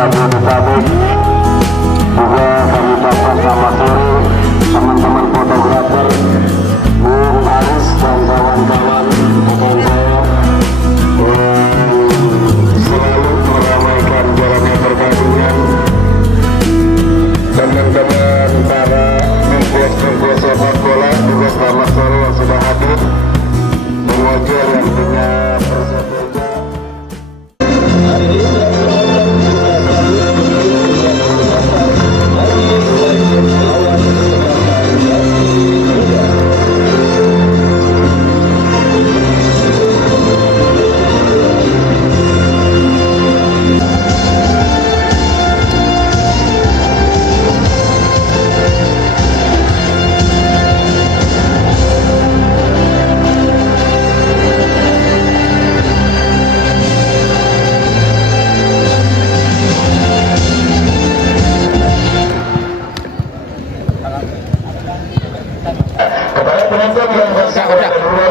Jabodetabek. Juga kami ucapkan selamat sore teman-teman fotografer, Bung Aris dan kawan-kawan rekan saya selalu meramaikan jalannya pertandingan. Teman-teman para mengkuas sepak bola juga selamat sore yang sudah hadir, mewakili yang punya persepeda.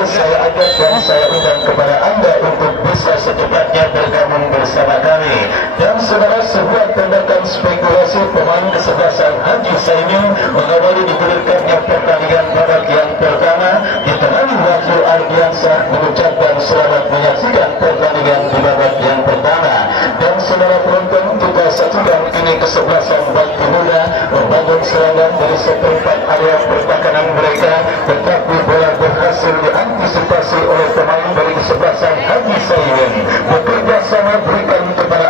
Saya ajak dan saya undang kepada Anda untuk bisa secepatnya bergabung bersama kami. Dan saudara, sebuah tindakan spekulasi pemain kesebelasan Haji Saimin mengawali digulirkannya pertandingan babak yang pertama. Di tengah waktu Ardiansyah mengucapkan selamat menyaksikan pertandingan di babak yang pertama. Dan saudara penonton, kita saksikan ini kesebelasan Bakti Muda membangun serangan dari seperempat area pertahanan mereka, tetapi bola berhasil diantisipasi oleh pemain dari kesebelasan Haji Saimin. Bekerja sama berikan kepada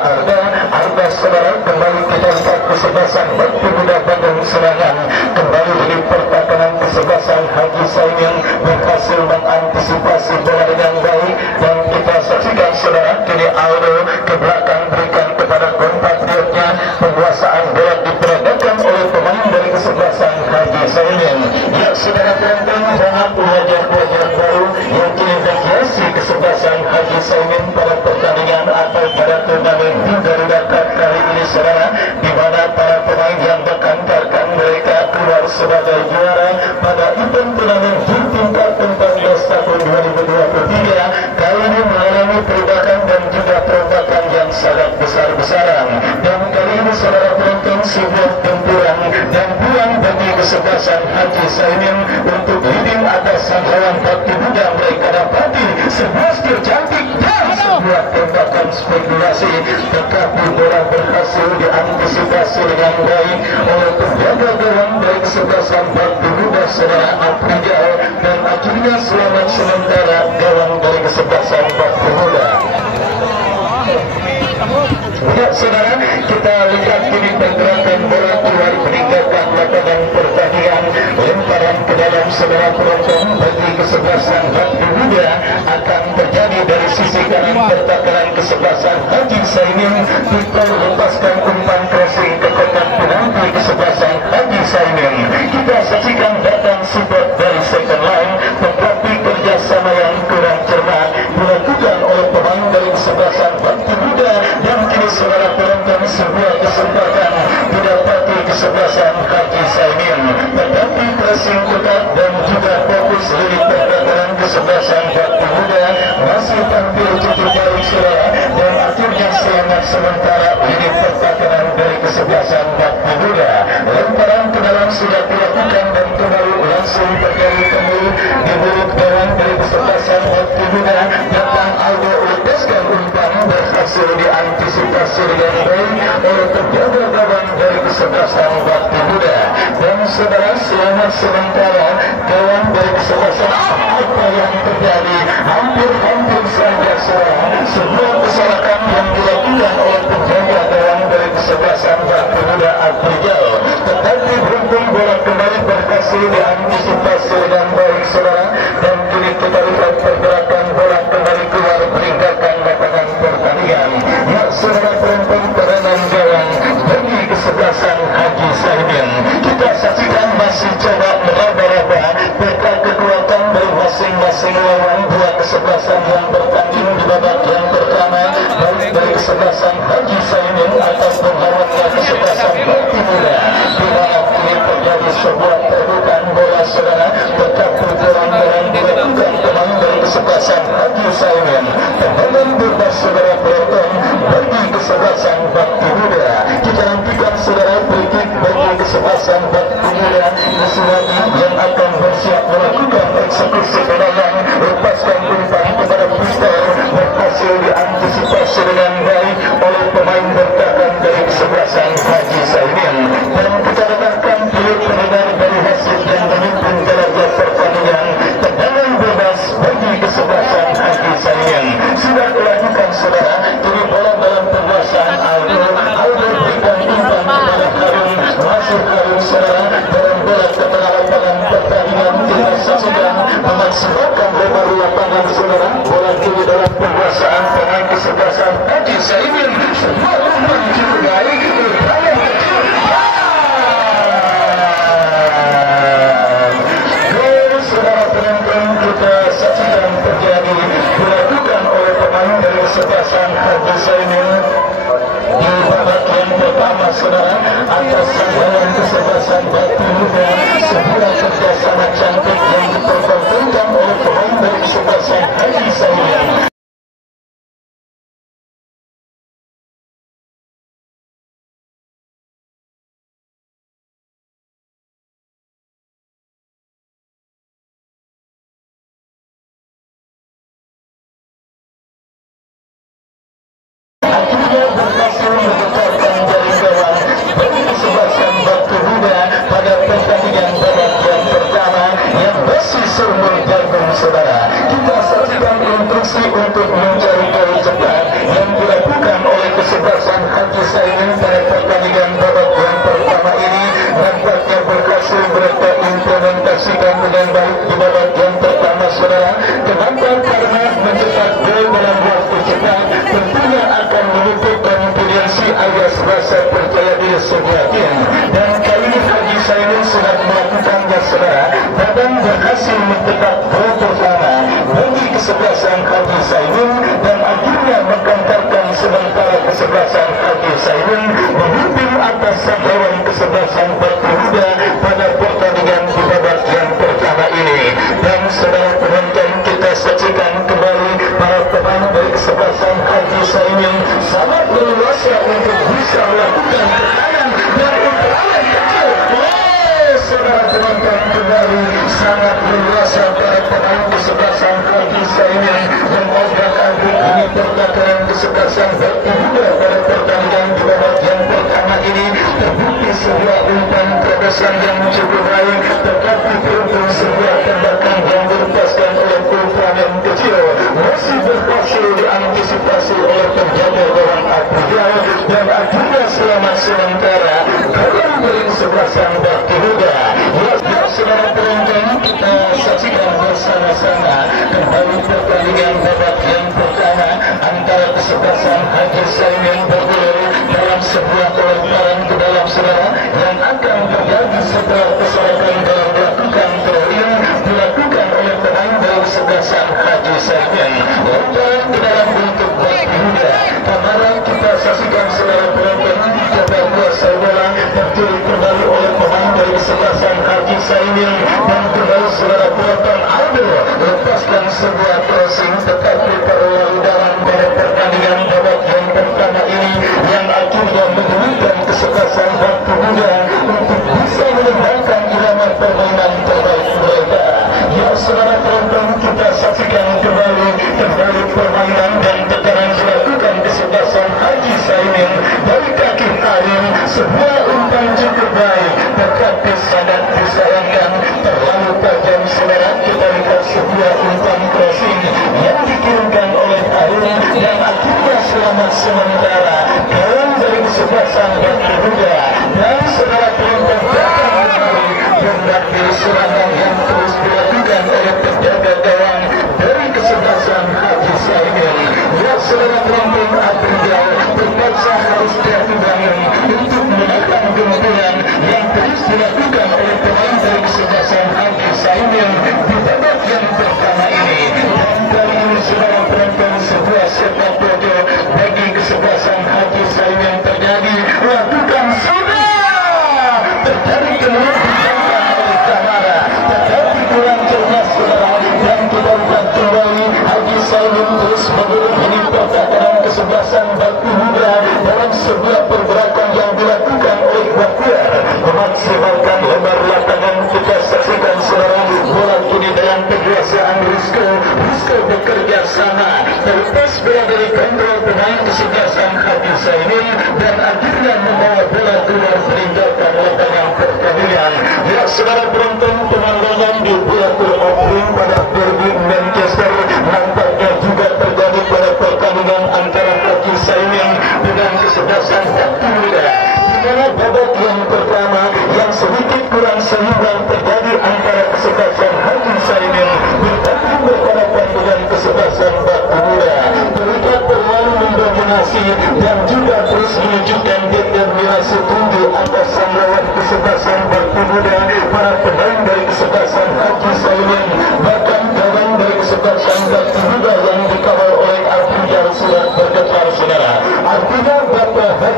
Arda saudara, kembali kita lihat kesebelasan Bakti Muda bangun serangan kembali dari pertahanan kesebelasan Haji Saimin berhasil mengantisipasi bola dengan baik. Dan kita saksikan saudara, kini Aldo ke belakang berikan kepada kompatriotnya, penguasaan bola diperagakan oleh pemain dari kesebelasan Haji Saimin. Ya saudara penonton, sangat wajah-wajah baru yang kini menghiasi kesebelasan Haji Saimin pada pertandingan atau pada turnamen di Garuda Cup kali ini saudara, di mana para pemain yang mengkantarkan mereka keluar sebagai juara pada event turnamen di tingkat 14 tahun 2023 kali ini mengalami perubahan dan juga perombakan yang sangat besar-besaran. Dan kali ini saudara penonton, sebuah tempuran dan buang bagi kesebelasan Haji Saimin untuk leading atas sangkawan Bakti Muda mereka dapati sebuah skill cantik dan sebuah tembakan spekulasi, tetapi bola berhasil diantisipasi dengan baik oleh penjaga gawang dari kesebelasan Bakti Muda saudara Aprijal, dan akhirnya selamat sementara gawang dari kesebelasan Bakti Muda. Ya saudara, kita lihat kini pergerakan bola keluar meninggalkan lapangan pertandingan. Lemparan ke dalam saudara penonton bagi kesebelasan Bakti Muda akan terjadi dari sisi kanan pertahanan kesebelasan Haji Saimin. Kita lepaskan umpan crossing ke kotak penalti kesebelasan Haji Saimin. Kita saksikan datang support dari second line, tetapi kerjasama yang kurang cermat dilakukan oleh pemain dari kesebelasan Bakti Muda. Dan kini saudara penonton, sebuah kesempatan didapati kesebelasan Haji Saimin, tetapi pressing ketat dan juga fokus dari pertahanan kesebelasan Bakti Muda masih tampil cukup baik saudara, dan akhirnya selamat sementara ini pertahanan dari kesebelasan Bakti Muda. Lemparan ke dalam sudah dilakukan dan kembali langsung terjadi kembali di mulut gawang dari kesebelasan Bakti Muda. Datang Aldo lepaskan umpan, berhasil diantisipasi dengan baik oleh penjaga gawang dari kesebelasan Bakti Muda. Dan saudara, selamat sementara gawang dari kesebelasan. Apa yang terjadi? Hampir saja saudara, sebuah kesalahan yang dilakukan oleh penjaga gawang dari kesebelasan Bakti Muda Aprijal, tetapi beruntung bola kembali berhasil diantisipasi dengan baik saudara. Dan kini kita lihat pergerakan bola kembali keluar meninggalkan lapangan pertandingan. Ya saudara penonton, peranan gawang bagi kesebelasan Haji Saimin, kita saksikan masih coba meraba-raba peta kekuatan dari masing-masing lawan dua kesebelasan yang bertanding di babak yang pertama, baik dari kesebelasan Haji Saimin ataupun lawannya kesebelasan Bakti Muda, di mana kini terjadi sebuah perebutan bola saudara, tetapi gawang-gawang dilakukan pemain dari kesebelasan Haji Saimin. Tendangan bebas saudara penonton bagi kesebelasan Bakti Muda. kesebelasan Haji Saimin sebuah umpan curigai bertanya kecil. Saudara penonton, kita saksikan terjadi dilakukan oleh pemain dari kesebelasan Haji Saimin di babak yang pertama, saudara, atas sanggahan kesebelasan Batu Muda. Sebuah kerja sangat cantik yang dipertontonkan oleh pemain dari kesebelasan Haji Saimin. Akhirnya berhasil memecahkan dari gawang bagi kesebelasan Batu Muda pada pertandingan babak yang pertama yang masih seumur jagung, saudara. Kita saksikan instruksi untuk mencari gol cepat yang dilakukan oleh kesebelasan Haji Saimin pada pertandingan babak yang pertama ini. Nampaknya berhasil mereka implementasikan dengan baik di babak yang pertama, saudara. Kenapa? Karena mencetak gol dalam waktu cepat tentunya akan menunjukkan potensi alias rasa percaya diri sebuah tim. Dan kali ini Haji Saimin sudah melakukannya, saudara, dan berhasil mencetak gol pertama bagi kesebelasan Haji Saimin dan akhirnya mengkantarkan sementara kesebelasan Haji Saimin memimpin atas sanggahan kesebelasan Batu Muda pada pertandingan di babak yang pertama ini. Dan saudara penonton, kita saksikan kembali para pemain dari kesebelasan Haji Saimin sangat leluasa untuk bisa melakukan tekanan dan umpan kecil. Saudara penonton, kembali sangat leluasa para pemain kesebelasan Haji Saimin mengobrak-abrik ini pertandingan kesebelasan Batu Muda pada pertandingan di babak yang pertama ini. Terbukti sebuah umpan terobosan yang cukup baik, tetapi beruntung sebuah tembakan yang dilepaskan oleh umpan yang kecil masih berhasil diantisipasi oleh penjaga gawang Aprial dan akhirnya selamat sementara gawang dari kesebelasan Batu Muda. Ya, saudara penonton, kita saksikan bersama-sama kembali pertandingan babak yang pertama antara kesebelasan Haji Saimin bergol dalam sebuah pelemparan ke dalam, saudara, yang akan terjadi setelah kesalahan dalam melakukan throw-in dilakukan oleh pemain dari kesebelasan Haji Saimin. Lemparan ke dalam bentuk Batu Muda. Kemarin kita saksikan, saudara penonton, coba kuasa bola tertulis kembali oleh pemain dari kesebelasan Haji Saimin dan kembali saudara penonton Aldo lepaskan sebuah crossing, tetapi terlalu dalam pada pertandingan babak yang pertama ini yang akhirnya menyulitkan kesebelasan Batu Muda untuk bisa mengembangkan irama permainan terbaik mereka. Ya, saudara penonton, kita saksikan kembali permainan dan tekanan dilakukan kesebelasan Haji Saimin dari kaki Alim. Sebuah umpan cukup baik, tetapi sangat disayangkan terlalu tajam, saudara. Kita lihat sebuah umpan crossing yang dikirimkan oleh Alim dan akhirnya selamat sementara gawang dari kesebelasan Batu Muda. Dan saudara penonton, datang kembali berbagi serangan yang terus dilakukan oleh penjaga gawang dari kesebelasan Haji Saimin. Ya, saudara penonton, Aprial terpaksa harus dibangun untuk menahan gempuran yang terus dilakukan oleh pemain dari kesebelasan Haji Saimin di babak yang pertama ini. Dan kali ini, saudara penonton, sebuah sepak bola bagi kesebelasan Haji Saimin terjadi. Lakukan sudah terjadi kemudian oleh Kamara, tetapi kurang cerdas, saudara. Dan kita lihat kembali Haji Saimin terus menurut ini pertahanan kesebelasan Batu Muda dalam sebuah pergerakan yang dilakukan oleh Bakuar memaksimalkan lebar lapangan. Kita saksikan, saudara, bola kini dalam penguasaan Rizko bekerja sama terlepas bola dari kontrol pemain kesebelasan Haji Saimin dan akhirnya membawa bola keluar meninggalkan lapangan pertandingan. Ya, saudara penonton, pemandangan di Bulatul Oprim pada derby Manchester nampaknya juga terjadi pada pertandingan antara Haji Saimin dengan kesebelasan Batu Muda, di mana babak yang pertama yang sedikit kurang seimbang terjadi antara kesebelasan Haji Saimin bertanding berhadapan dengan kesebelasan Batu Muda. Terlihat terlalu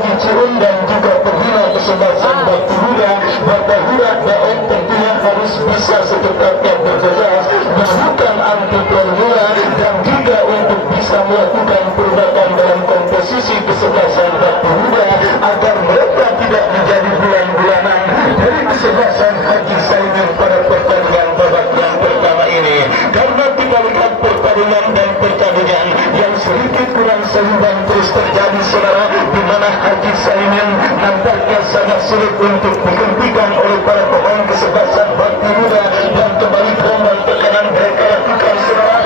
Haji Cirun dan juga pembina kesebelasan Bakti Muda Batahura daun tentunya harus bisa secepatnya bergegas melakukan anti permula dan juga untuk bisa melakukan perubahan dalam komposisi kesebelasan Bakti Muda agar mereka tidak menjadi bulan-bulanan dari kesebelasan Haji Saimin pada pertandingan babak yang pertama ini. Karena kita lihat pertandingan dan pertandingan yang sedikit kurang seimbang terus terjadi saudara, di mana Haji Saimin nampaknya sangat sulit untuk dihentikan oleh para pemain kesebelasan Bakti Muda dan kembali gelombang tekanan mereka lakukan saudara.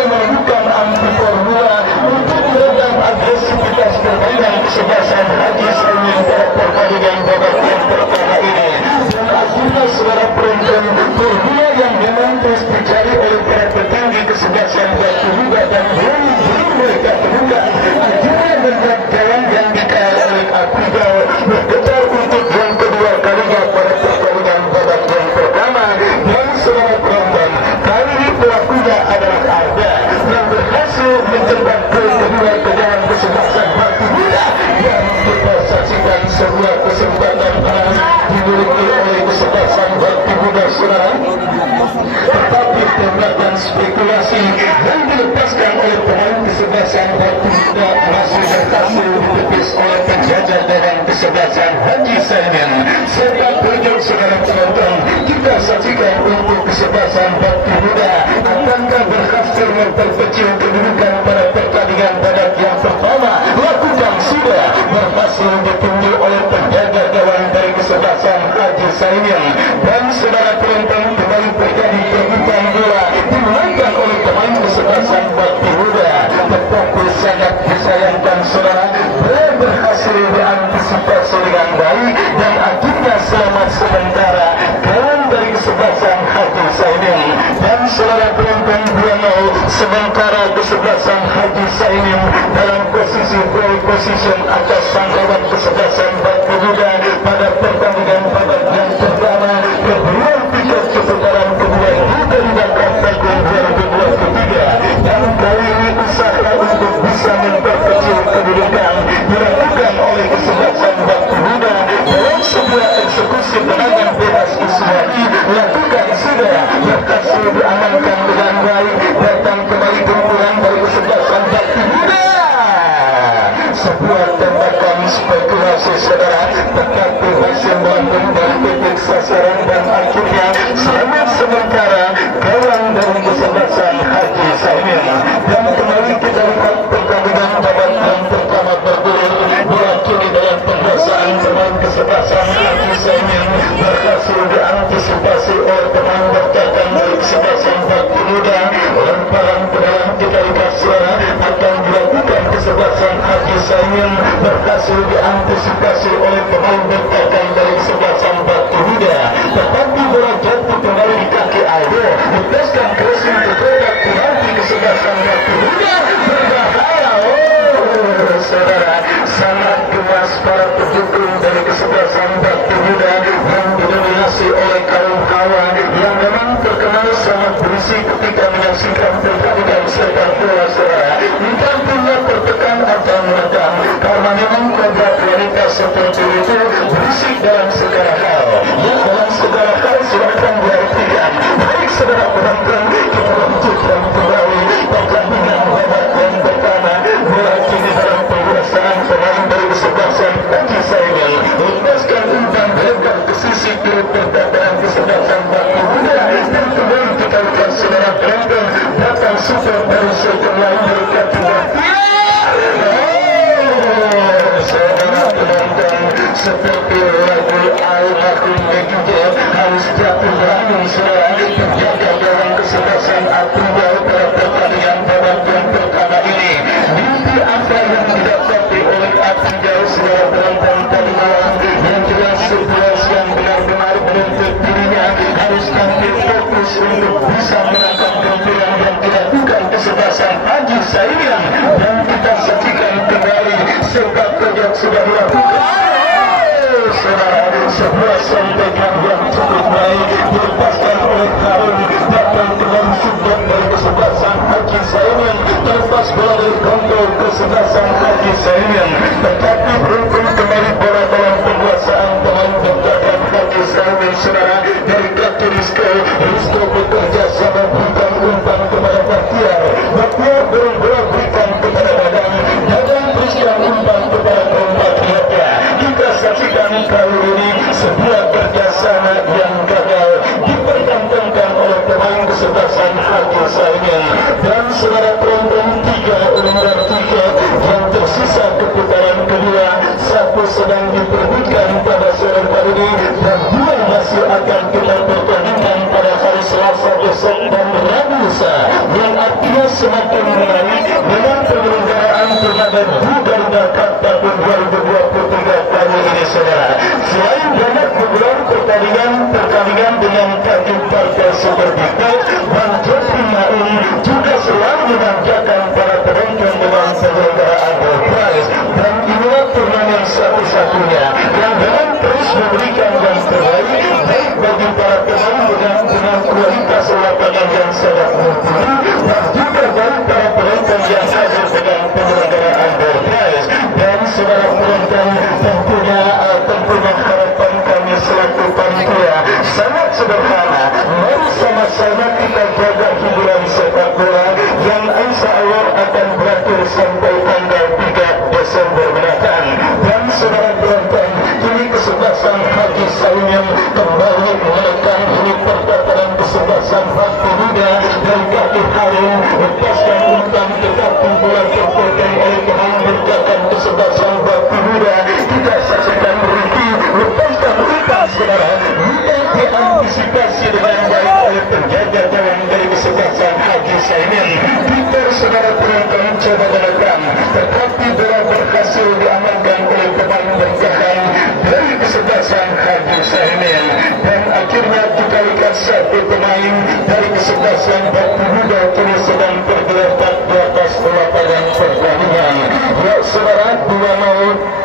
Melakukan anti formula untuk meredam agresivitas permainan kesebelasan Haji Saimin pada pertandingan babak yang pertama ini. Dan akhirnya saudara penonton, formula yang memang terus dicari oleh para petinggi kesebelasan Bakti Muda dan belum mereka temukan, akhirnya membuat jalan yang dikawal oleh Akidal bergetar untuk yang kedua kalinya pada pertandingan babak yang pertama. Dan saudara penonton, kali ini pelakunya adalah Arda yang berhasil mencetak gol kedua ke dalam kesebelasan Bakti Muda yang kita saksikan sebuah kesempatan emas dimiliki oleh kesebelasan Bakti Muda saudara. Tetapi tembakan spekulasi yang dilepaskan oleh pemain kesebelasan Bakti Muda masih berhasil ditepis oleh penjaga gawang kesebelasan Haji Saimin. Sepak terjun saudara penonton, kita saksikan untuk kesebelasan Bakti Muda akankah berhasil memperkecil kedudukan pada pertandingan babak yang pertama. Lakukan sudah berhasil ditunjuk oleh penjaga gawang dari kesebelasan Haji Saimin. Dan saudara penonton, kembali terjadi perebutan bola dimenangkan oleh pemain kesebelasan Bakti Muda. Tetapi sangat disayangkan saudara, belum berhasil diantisipasi dengan baik dan akhirnya selamat sementara gawang dari kesebelasan Haji Saimin. Dan saudara penonton, 2-0 sementara kesebelasan Haji Saimin dalam posisi pole position atas sangkawan kesebelasan Bakti Muda pada pertandingan babak yang pertama. Kemudian tiket keputaran kedua juga didapat tahun 2023 dan kali ini usaha untuk bisa memperkecil kedudukan dilakukan oleh kesebelasan Bakti Muda dalam sebuah eksekusi tendangan bebas Ismail lakukan sudah berhasil diamankan dengan baik. Datang kembali kumpulan dari kesebelasan Bakti Muda, sebuah tembakan spekulasi saudara, tetapi hasil melambung dari titik sasaran dan akhirnya selamat sementara gawang dari kesebelasan Haji Saimin. Dan kembali kita lihat pertandingan babak yang pertama bergulir, bola kini dalam penguasaan pemain kesebelasan Haji Saimin berhasil diantisipasi oleh pemain bertahan dari kesebelasan Bakti Muda. Lemparan ke dalam kita suara akan dilakukan kesebelasan Haji Saimin berhasil diantisipasi oleh pemain bertahan dari kesebelasan Bakti Muda. Tetapi bola jatuh kembali di kaki Aldo, lepaskan crossing ke kotak penalti kesebelasan Bakti Muda. Berbahaya, saudara, sangat gemas para pendukung dari kesebelasan Bakti Muda yang didominasi oleh kaum hawa yang memang terkenal sangat berisik ketika menyaksikan pertandingan sepak bola saudara. Bukan punya tertekan atau menekan, karena memang kodrat wanita seperti itu berisik dalam segala hal. Ya, dalam segala hal silakan diartikan. Baik saudara penonton, kita lanjutkan kembali pertandingan babak yang pertama. Bola kini dalam penguasaan pemain dari kesebelasan Haji Saimin. Lepaskan umpan lebar ke sisi kiri pertahanan kesebelasan Bakti Muda. Dan kembali kita lihat saudara penonton, datang support dari sejumlah mereka tidak. Saudara penonton, seperti lagu almarhum Megiddo harus jatuh bangun saudara. Penjaga gawang kesebelasan Sainian, dan kita saksikan kembali sepak terjang sudah dilakukan. Saudara, sebuah sontekan yang cukup baik dilepaskan oleh Harun datang dengan sudut dari kesebelasan Haji Sainian, terlepas bola dari kontrol kesebelasan Haji Sainian, tetapi beruntung kembali bola dalam penguasaan pemain bertahan Haji Sainian. Saudara, dari kaki Rizko bekerja sama berikan umpan kepada Bahtiar dorong bola berikan kepada Dadang berikan umpan kepada Bahtiar. Kita saksikan kali ini sebuah kerjasama yang gagal dipertahankan oleh pemain kesebelasan Haji Sainian. Dan saudara penonton, 3 lembar tiket yang tersisa ke putaran kedua, 1 sedang diperbutkan pada sore hari ini dan 2 masih akan kita pertandingkan pada hari Selasa besok dan Rabu lusa, yang artinya semakin menarik dengan penyelenggaraan turnamen Garuda Cup tahun 2023 kali ini. Saudara, selain banyak menggelar pertandingan dengan tajuk partai seperti itu, Bang Jeffrey Maun juga selalu memanjakan para penonton dengan penyelenggaraan door prize, dan inilah turnamen satu-satunya yang dengan terus memberikan yang terbaik baik bagi para pemain dengan kualitas lapangan yang sangat mumpuni, dan juga bagi para penonton yang hadir dengan penyelenggaraan door prize. Dan saudara penonton, tentunya harapan kami selaku panitia sangat sederhana. Mari sama-sama kita jaga hiburan sepak bola yang insya Allah akan berakhir sampai tanggal 3 Desember mendatang. Dan saudara penonton, ini kesebelasan Haji Sainian kembali menekan ini pertataran kesebelasan Bakti Muda dari kaki Harun, lepaskan umpan tetapi bola terpotong oleh pemain berjakan kesebelasan Bakti Muda. Kita saksikan Riki lepaskan umpan, saudara, tidak diantisipasi dengan baik oleh penjaga gawang dari kesebelasan Haji Sainian. Peter, saudara penonton, coba menekan tetapi bola berhasil diamankan oleh pemain berjakan dari kesebelasan Haji Sainian, dan akhirnya kita lihat 1 pemain dari kesebelasan Bakti Muda kini sedang bergeletak di atas lapangan pertandingan. Ya saudara, 2-0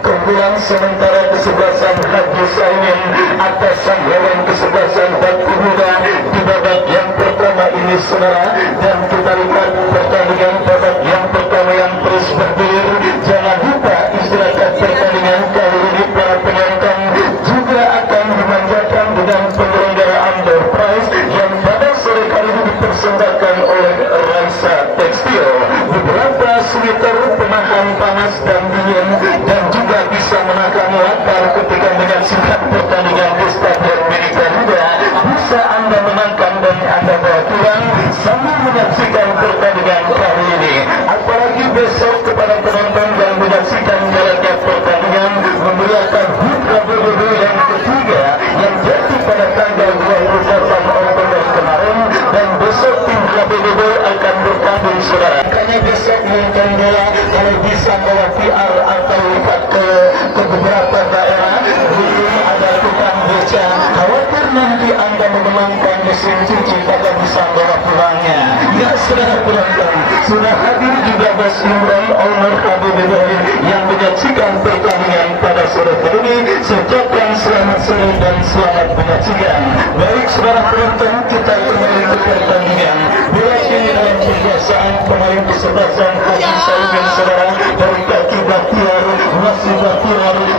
keunggulan sementara kesebelasan Haji Sainian atas sang lawan kesebelasan Bakti Muda di babak yang pertama ini, saudara. Dan kita lihat pertandingan babak yang pertama yang terus bergulir. Jangan lupa istirahat pertandingan kali ini para penonton juga akan dimanjakan dengan penyelenggaraan door prize yang pada sore kali ini dipersembahkan oleh Raisa Tekstil, beberapa sweater penahan panas dan dingin, dan juga bisa menahan lapar ketika menyaksikan pertandingan di Stadion Milik Garuda. Bisa Anda menangkan dan Anda bawa pulang sambil menyaksikan pertandingan kali ini. Apalagi besok kepada penonton yang menyaksikan jalannya pertandingan memeriahkan HUT KBBB yang ketiga yang jatuh pada tanggal 28 Oktober kemarin, dan besok tim KBBB akan bertanding, saudara. Makanya besok nonton bola kalau bisa bawa PR atau lipat ke beberapa daerah, belum ada tukang beca, khawatir nanti Anda memenangkan mesin cuci pada bisa bawa pulangnya. Ya saudara penonton, sudah hadir juga Bos Imran, owner KBBB yang menyaksikan pertandingan pada sore hari ini. Sejahtera, selamat sore dan selamat menyaksikan. Baik saudara penonton, kita kembali ke pertandingan. Bola kini dalam penguasaan pemain kesebelasan Haji Sainian, saudara, dari kaki Bahtiar,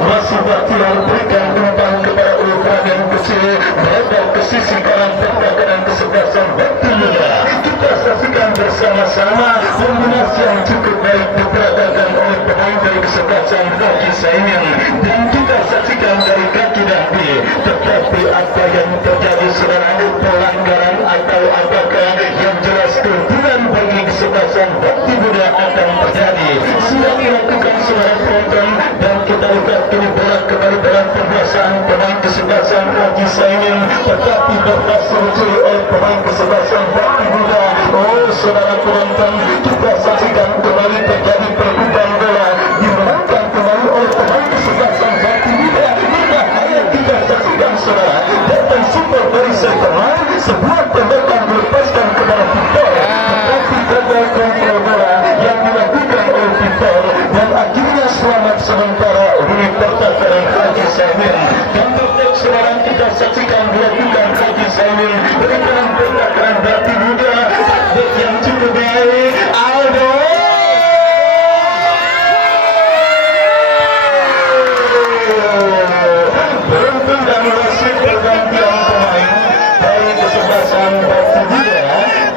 masih Bahtiar berikan umpan kepada ukuran kecil, berada ke sisi kanan pertahanan kesebelasan Bakti Muda. Kita saksikan bersama-sama kombinasi yang cukup baik diperagakan oleh pemain dari kesebelasan Haji Sainian, dan kita saksikan dari kaki Dahdi. Tetapi apa yang terjadi, saudara? Pelanggaran atau apakah yang jelas keuntungan bagi kesebelasan Bakti Muda akan terjadi? Sudah dilakukan saudara penonton, dan kita lihat kini bola kembali dalam penguasaan pemain kesebelasan Haji Sainian, tetapi berhasil dicuri oleh pemain kesebelasan Bakti Muda. Oh saudara penonton, kita saksikan kembali terjadi perebutan bola dimenangkan kembali oleh pemain kesebelasan Bakti Muda. Berbahaya kita saksikan, saudara, datang super dari setelah sebuah tembakan melepaskan kepada Victor, tetapi gagal kontrol bola saudara kita saksikan dilakukan Haji Saimil berikan pergerakan batu muda takbir yang cukup baik. Aldo beruntung dan wasit pergantian pemain dari kesebelasan batu muda.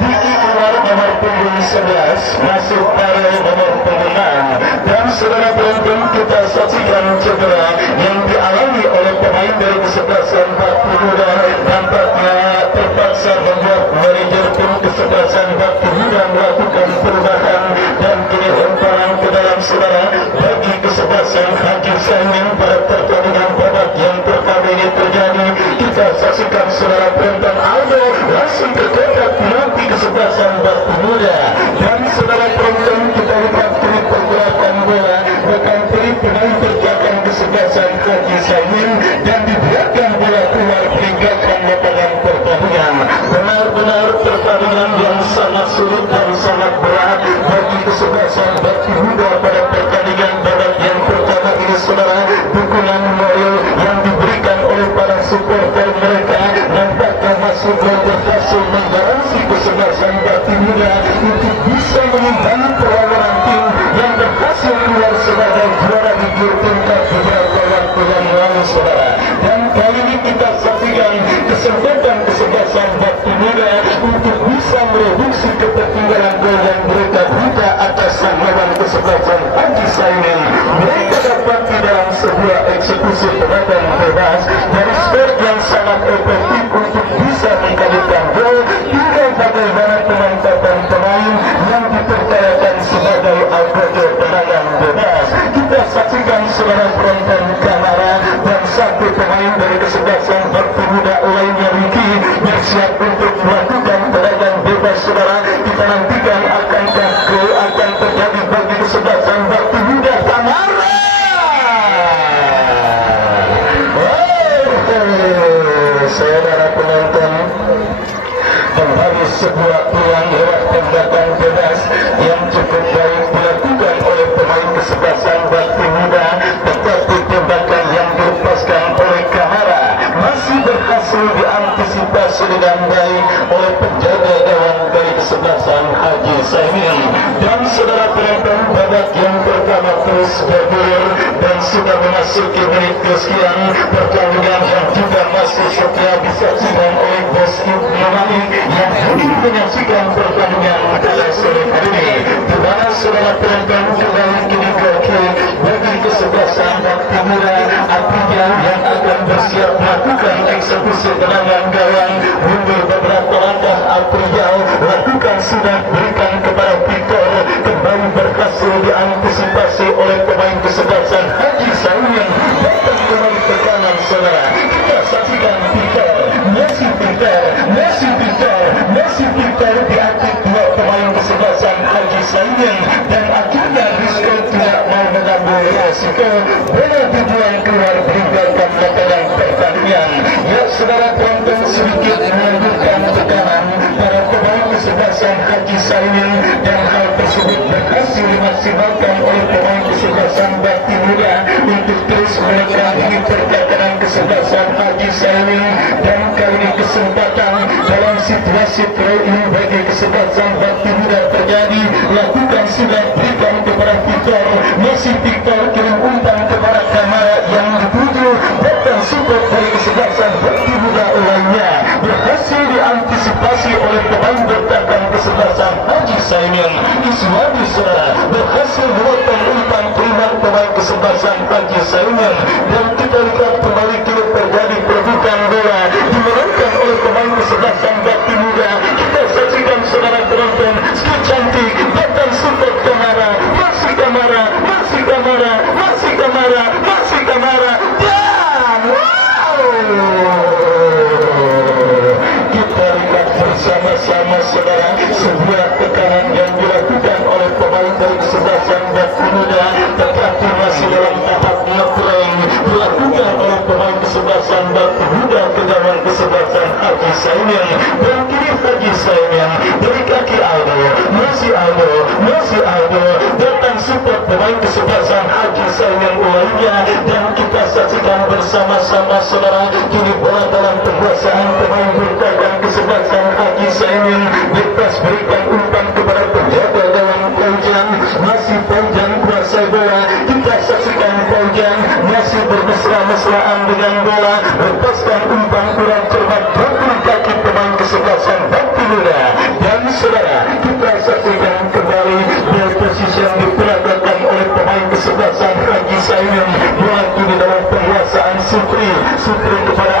Diki keluar nomor punggung 11 masuk pada nomor punggung 6. Dan saudara penonton kita saksikan cedera yang dialami oleh pemain dari kesebelasan batu muda. Nampaknya terpaksa membuat manajer tim kesebelasan batu muda melakukan perubahan dan kini lemparan ke dalam saudara bagi kesebelasan Haji Saimil pada pertandingan babak yang pertama ini terjadi. Kita saksikan saudara penonton Aldo langsung terdekat nanti kesebelasan batu muda. Dan saudara penonton kita lihat klip pergerakan bola bahkan klip pemain pergerakan kesebelasan Haji Saimil dan dibiarkan bola keluar meninggalkan lapangan pertandingan. Benar-benar pertandingan yang sangat sulit dan sangat berat bagi kesebelasan batu muda pada pertandingan babak yang pertama ini saudara. Dukungan moral yang diberikan oleh para supporter mereka nampaknya masih belum berhasil menggaransi kesebelasan batu muda untuk bisa mengimbangi perlawanan tim yang berhasil keluar sebagai juara di grup tingkat beberapa waktu yang lalu saudara. Dan kali ini kita saksikan kesempatan kesebelasan batu muda untuk bisa mereduksi ketertinggalan gol yang mereka buka atas lawan kesebelasan Haji Saimil. Mereka dapat di dalam sebuah eksekusi tendangan bebas dari skor yang sangat efektif untuk bisa mengkalikan gol. Tinggal bagaimana pemanfaatan pemain yang dipercayakan sebagai algojo tendangan bebas. Kita saksikan saudara penonton kamera dan satu pemain dari kesebelasan batu muda lainnya Ricky bersiap untuk melakukan tendangan bebas saudara. Kita nantikan akankah gol akan terjadi bagi kesebelasan batu muda Kamara. Saudara penonton, kembali sebuah peluang lewat tembakan bebas yang cukup baik dilakukan oleh pemain kesebelasan batu muda, tetapi tembakan yang dilepaskan oleh Kamara masih berhasil diantisipasi dengan baik oleh penjaga gawang dari kesebelasan Haji Saimil. Dan saudara penonton, babak yang pertama terus bergulir dan sudah memasuki menit kesekian pertandingan yang juga masih setia disaksikan oleh Bos Ibnu Malik yang ingin menyaksikan pertandingan pada sore hari ini. Di mana saudara penonton kembali kini berkir bagi kesebelasan batu muda artinya yang akan bersiap melakukan eksekusi tendangan gawang mundur beberapa langkah Apriyal lakukan sudah berikan kepada Victor kembali berhasil diantisipasi oleh pemain kesebelasan Haji Saimil datang kembali ke kanan saudara. Kita saksikan Victor Messi Victor diaktif dua pemain kesebelasan Haji Saimil dan akhirnya Rizko tidak mau mengambil resiko bola dibuang keluar meninggalkan lapangan pertandingan. Ya saudara penonton, sedikit menunjukkan tekanan para pemain kesebelasan Haji Saimil dan hal tersebut berhasil dimaksimalkan oleh pemain kesebelasan batu muda untuk terus menekani pergerakan kesebelasan Haji Saimil. Dan kali ini kesempatan dalam situasi throw ini bagi kesebelasan batu muda terjadi, lakukan sudah berikan kepada Victor. Messi Victor kirim umpan kepada Kamara yang dituju datang support dari kesebelasan batu muda lainnya berhasil diantisipasi oleh pemain bertahan kesebelasan Haji Saimil. Iswadi saudara berhasil memotong umpan terima pemain kesebelasan Haji Saimil. Dan kita lihat kembali kini terjadi perebutan bola dimenangkan oleh pemain kesebelasan batu muda. Kita saksikan saudara penonton, skill cantik datang support Kamara, masih Kamara dan wow, kita lihat bersama-sama saudara sebuah tekanan yang dilakukan oleh pemain dari kesebelasan batu muda, tetapi masih dalam tahap ngeplay dilakukan oleh pemain kesebelasan batu muda ke gawang kesebelasan Haji Saimil. Dan kini Haji Saimil dari kaki Aldo, masih Aldo datang mensupport pemain kesebelasan Haji Saimien lainnya, dan kita saksikan bersama-sama saudara. Kini bola dalam penguasaan pemain bertahan kesebelasan Haji Saimien. Bebas berikan umpan kepada penjaga gawang Paujan, masih Paujan kuasai bola. Kita saksikan Paujan masih bermesra-mesraan dengan bola, lepaskan umpan kurang cermat dari kaki pemain kesebelasan Bakti Muda. Dan saudara, kita saksikan kembali ball position yang diperagakan oleh pemain kesebelasan Haji Saimien. Bola kini dalam penguasaan Supri kepada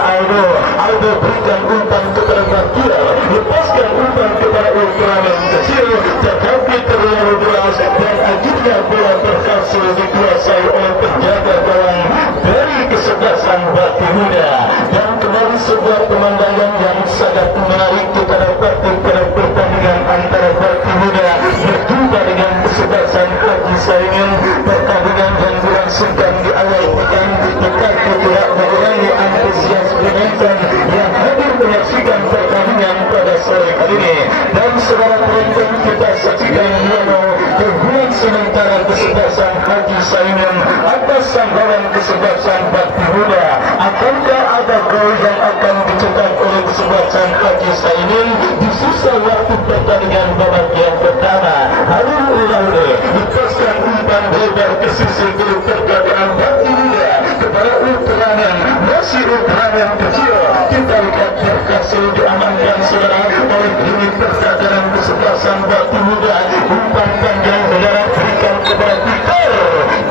Aldo berikan umpan kepada Baktiar, lepaskan umpan kepada Ultraman kecil, tetapi terlalu deras, dan akhirnya bola berhasil dikuasai oleh penjaga gawang dari kesebelasan Bakti Muda. Dan kembali sebuah pemandangan yang sangat menarik kita dapati pada pertandingan antara Bakti Muda berjumpa dengan kesebelasan Haji Saimien. Pertandingan yang dilangsungkan di awal pekan, tetapi tidak mengurangi antusias penonton yang hadir menyaksikan pertandingan pada sore hari ini. Dan saudara penonton, kita saksikan keunggulan sementara kesebelasan Haji Saimien atas sanggaran kesebelasan Bakti Muda. Akankah ada gol yang akan dicetak oleh kesebelasan Haji Saimien di sisa waktu pertandingan babak yang pertama? Harun Ulaule lepaskan umpan lebar ke sisi kiri pergerakan Bakti Muda kepada Ultraman, masih Ultraman kecil. Kita lihat berhasil diamankan saudara oleh unit pertahanan kesebelasan Bakti Muda. Umpan panjang mendarat berikan kepada Peter,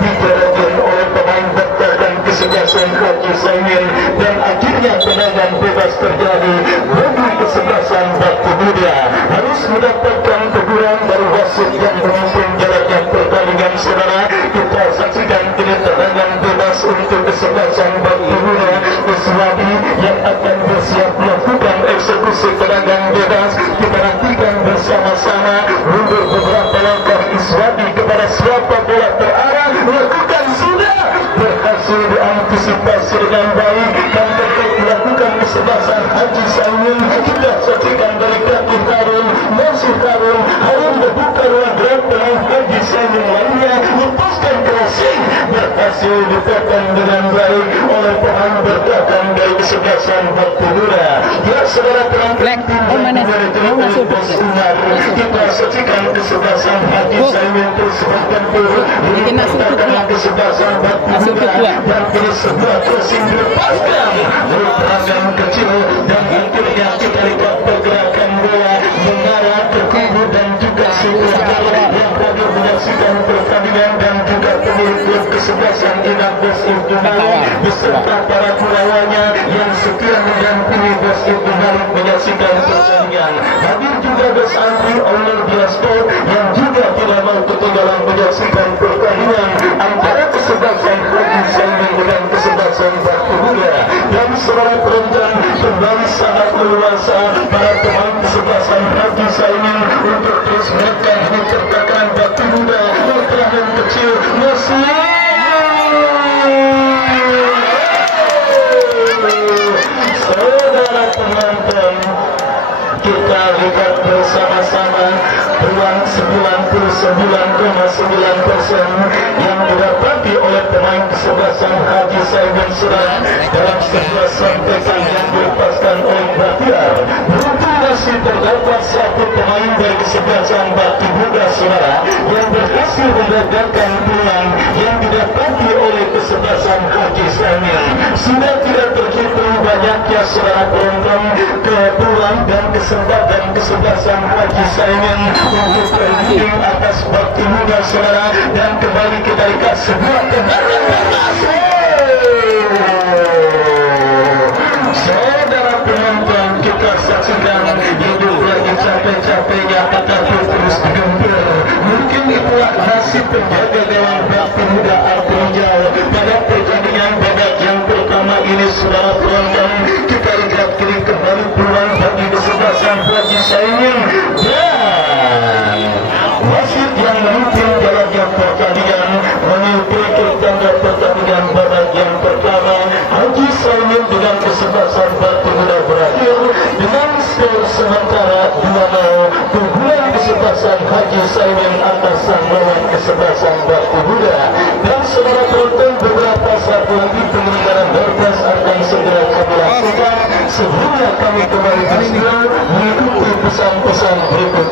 dijalankan oleh pemain bertahan kesebelasan Haji Saimien, dan akhirnya tendangan bebas terjadi bagi kesebelasan Bakti Muda. Harus mendapatkan teguran dari wasit yang memimpin jalannya pertandingan saudara. Kita saksikan kini tendangan bebas untuk kesebelasan Bakti Muda. Iswadi yang akan bersiap melakukan eksekusi tendangan bebas. Kita nantikan bersama-sama mundur beberapa langkah Iswadi kepada siapa bola terarah, melakukan sudah berhasil diantisipasi dengan baik dan tetap dilakukan kesebelasan Haji Saimien. Kita saksikan dari kaki Harun, masih Harun membuka ruang gerak pemain Haji Saimien lainnya, lepaskan crossing, berhasil ditekan dengan baik oleh pemain bertahan dari kesebelasan Bakti Muda. Ya saudara penonton, kita saksikan kesebelasan Haji Saimien tersebut tempur dengan kesebelasan Bakti Muda, dan kini sebuah crossing dilepaskan Ultraman kecil, dan akhirnya kita lihat pergerakan bola mengarah ke kubu dan juga sebuah yang hadir menyaksikan pertandingan, dan juga pemilik klub kesebelasan Indah Bos Ibnu Malik beserta para pengawalnya yang setia mendampingi Bos Ibnu Malik menyaksikan pertandingan. Hadir juga Bos Andri Owner Biasport yang juga tidak mau ketinggalan menyaksikan pertandingan antara kesebelasan Haji Saimien dengan kesebelasan Bakti Muda. Dan saudara penonton, kembali sangat leluasa para pemain kesebelasan Haji Saimien untuk terus menekan di pertahanan Bakti Muda. Ultraman kecil masih saudara penonton, kita lihat bersama-sama peluang 99,9% yang didapati oleh pemain kesebelasan Haji Saimien saudara dalam sebuah sontekan yang dilepaskan oleh Baktiar. Beruntung masih terdapat satu pemain dari kesebelasan Bakti Muda saudara yang berhasil mendapatkan peluang yang didapati oleh kesebelasan Haji Saimien. Sudah tidak terhitung banyaknya saudara penonton peluang dan kesempatan kesebelasan Haji Saimien untuk berunding atas Bakti Muda saudara, dan kembali kita lihat sebuah tendangan bebas. Saudara penonton, kita saksikan hidup lagi capek-capeknya tetapi terus digempur. Mungkin itulah nasib penjaga gawang Bakti Muda Arpijal pada pertandingan babak yang pertama ini saudara penonton. Kita lihat kini kembali peluang bagi kesebelasan Haji Saimien, dan wasit yang memimpin jalannya pertandingan mengikuti tanda pertandingan babak yang pertama. Haji Saimien dengan kesebelasan Bakti Muda berakhir dengan skor sementara 2-0. Pasang Haji Saimin Antasan melawan kesebelasan Batu Buddha. Dan saudara penonton, beberapa saat lagi penyelenggaraan Dorcas akan segera kami lakukan. Sebelumnya kami kembali mengikuti pesan-pesan berikut